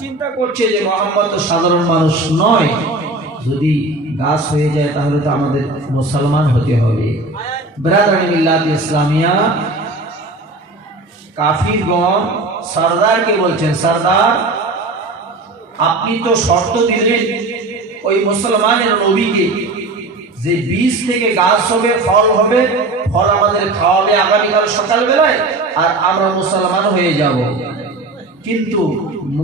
চিন্তা করছে যে মোহাম্মদ তো সাধারণ মানুষ নয়, যদি গাছ হয়ে যায় তাহলে তো আমাদের মুসলমান হতে হবে। ব্রাদারানি মিল্লাত ইসলামিয়া, কাফিরগণ সরদারকে বলছেন, সরদার আপনি তো শর্ত দিলেন ওই মুসলমানের নবীকে যে বীজ থেকে গাছ হবে, ফল হবে, ফল আমাদের খাওয়াবে আগামীকাল সকালবেলায়, আর আমরা মুসলমান হয়ে যাব। কিন্তু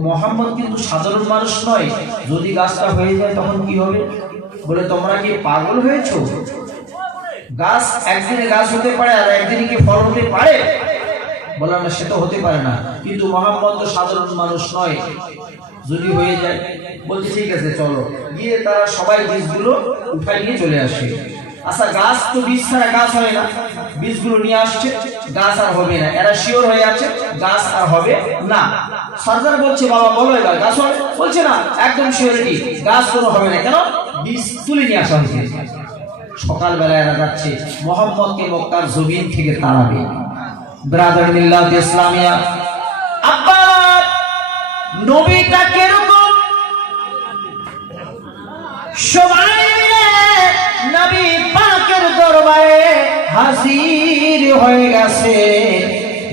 মোহাম্মদ কিন্তু সাধারণ মানুষ নয়, যদি গাছটা হয়ে যায় তখন কি হবে? বলে তোমরা কি পাগল হয়েছো? গাছ একদিনে গাছ হতে পারে আর একদিনে কি ফল হতে পারে? বললাম না, সে তো হতে পারে না, কিন্তু মোহাম্মদ তো সাধারণ মানুষ নয়, যদি হয়ে যায়। বলছে ঠিক আছে চলো। গিয়ে তারা সবাই বীজগুলো উঠাই নিয়ে চলে আসে। আচ্ছা, গাছ তো বীজ ছাড়া গাছ হয় না, বীজগুলো নিয়ে আসছে, গাছ আর হবে না, এরা শিওর হয়ে আছে গাছ আর হবে না। সরদার বলছে বাবা বলো এবার গাছ হবে? বলছে না, একদম শিওরিটি গাছ কোনো হবে না। কেন? বীজ তুলে নিয়ে আসা হয়েছে। সকালবেলা এরা যাচ্ছে মোহাম্মদকে মক্কার জমিন থেকে তাড়াবে। ব্রাদার মিল্লাত ইসলামিয়া, আব্বা নবীটা কিরকম? সবাই মিলে নবী পাকের দরবারে হাজির হয়ে গেছে।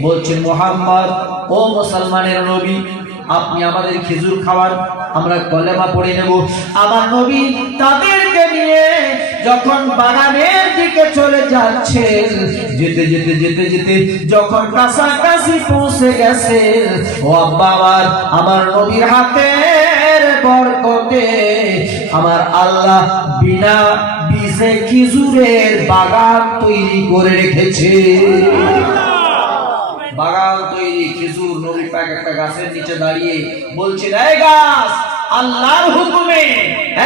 বলছেন মুহাম্মদ, ও মুসলমানের নবী, আপনি আমাদের খেজুর খাওয়ান, আমরা কলেমা পড়ে নেব। আমার নবী তাদেরকে নিয়ে যখন বাগানের দিকে চলে যাচ্ছে, যেতে যেতে যেতে যেতে যখন কাছাকাছি পৌঁছে গেছে, ও আব্বা আমার নবীর হাতের বরকতে আমার আল্লাহ বিনা বীজে খেজুরের বাগান তৈরি করে রেখেছে। বাগান তৈরি, খেজুর। নবী পাক একটা গাছের নিচে দাঁড়িয়ে বলছেন, এই গাছ আল্লাহর হুকুমে,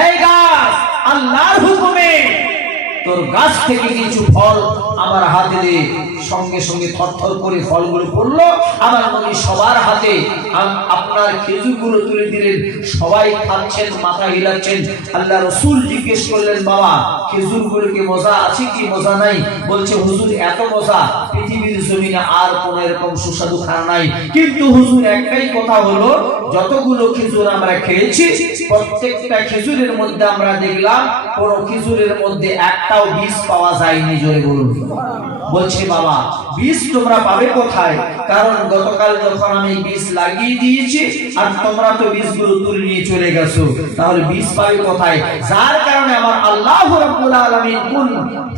এই গাছ আল্লাহর হুকুমে তোর গাছ থেকে কিছু ফল আমার হাতে দে। সঙ্গে সঙ্গে থরথর করে ফলগুলো পড়লো আমার নবী সবার হাতে। আপনার খেজুরগুলো তুলে দিলেন, সবাই খাচ্ছেন, মাথা হিলাচ্ছেন। আল্লাহ রাসূল জিজ্ঞেস করলেন, বাবা খেজুরগুলোকে মজা আছে কি মজা নাই? বলছে হুজুর এত মজা পৃথিবীর জমিনে আর কোন এরকম সুস্বাদু খানা নাই। কিন্তু হুজুর একটাই কথা হলো, যতগুলো খেজুর আমরা খেয়েছি প্রত্যেকটা খেজুরের মধ্যে আমরা দেখলাম কোন খেজুরের মধ্যে একটাও বীজ পাওয়া যায়নি। জোরে বলুন। বলছে বাবা বীজ তোমরা পাবে কোথায়? কারণ গতকাল যখন আমি বীজ লাগিয়ে দিয়েছি আর তোমরা তো বীজগুলো তুলে নিয়ে চলে গেছো, তাহলে বীজ পাবে কোথায়? যার কারণে আমার আল্লাহ রাব্বুল আলামিন কোন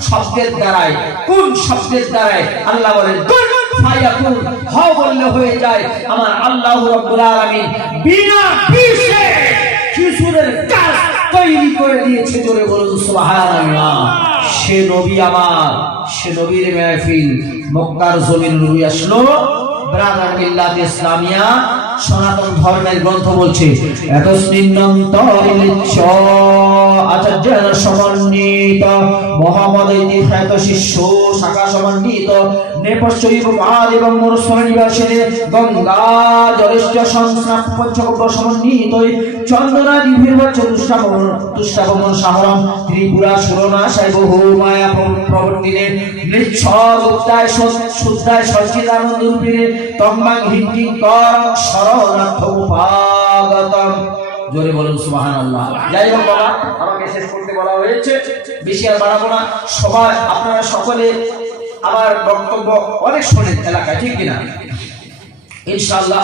শব্দের দ্বারাই, কোন শব্দের দ্বারাই আল্লাহ বলেন কুন ফায়াকুন, হও বললে হয়ে যায়। আমার আল্লাহ রাব্বুল আলামিন বিনা বীজে খেজুরের গাছ তৈরি করে দিয়েছে। জোরে বলুন সুবহানাল্লাহ। সে নবী আমার, সে নবীর মাহফিল মক্কার জমিন নবী আসলো। ব্রাদার মিল্লাত ইসলামিয়া, সনাতন ধর্মের গ্রন্থ বলছে এত স্নিগ্ধ আচার্যের সমন্বিত মহামদ ইতিখ্যাত শিষ্য শাখা সমন্বিত নেপথ্যৈব পাদ এবং মরুস্থল নিবাসিনী গঙ্গা জলেশ্চ সংস্নাপ পঞ্চকব্য সমন্বিত চন্দনাদি ভীর্বচ্ছ তুষ্টাবমন সাহরম ত্রিপুরা সুরনাশায় বহু মায়া প্রবর্তিনে নিচ্ছল উদ্দায় শুদ্ধায় সচ্চিদানন্দ রূপিণে তম্বাং হিংকিং কর শরণার্থ উপাগতম। জোরে বলুন সুবহানাল্লাহ। যাই হোক বাবা, আমাকে শেষ করতে বলা হয়েছে, বেশি আর বাড়াবো না। সবাই আপনারা সকলে আমার বক্তব্য অনেক শোনেন এলাকায়, ঠিক কিনা? ইনশাআল্লাহ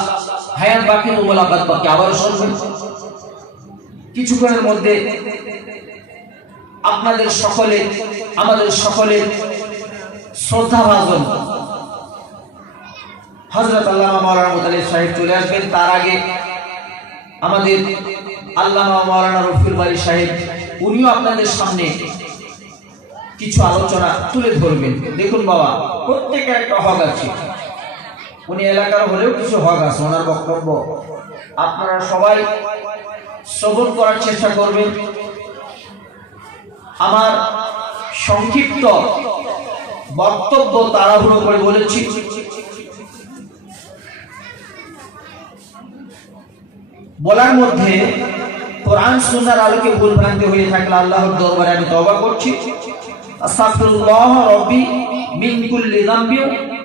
হায়াত বাকি তো মোলাকাত বাকি, আবারও শুনবেন। কিছুক্ষণের মধ্যে আপনাদের সকলে, আমাদের সকলের শ্রদ্ধাভাজন হযরত আল্লামা মাওলানা মুতালিব সাহেব চলে আসবেন। তার আগে আমাদের আল্লামা মাওলানা রফিউল বারী সাহেব, উনিও আপনাদের সামনে কিছু আলোচনা তুলে ধরবেন। দেখুন বাবা, প্রত্যেকের একটা হক আছে, উনি এলাকার হলেও কিছু হক আছে, ওনার বক্তব্য আপনারা সবাই শ্রবণ করার চেষ্টা করবেন। আমার সংক্ষিপ্ত বক্তব্য তাড়াহুড়ো করে বলেছি, বলার মধ্যে কোরআন সুন্নাহর আলোকে ভুল ভ্রান্তি হয়ে থাকলে আল্লাহর দরবারে আমি তওবা করছি। আস্তাগফিরুল্লাহ রাব্বি মিন কুল্লি যামবি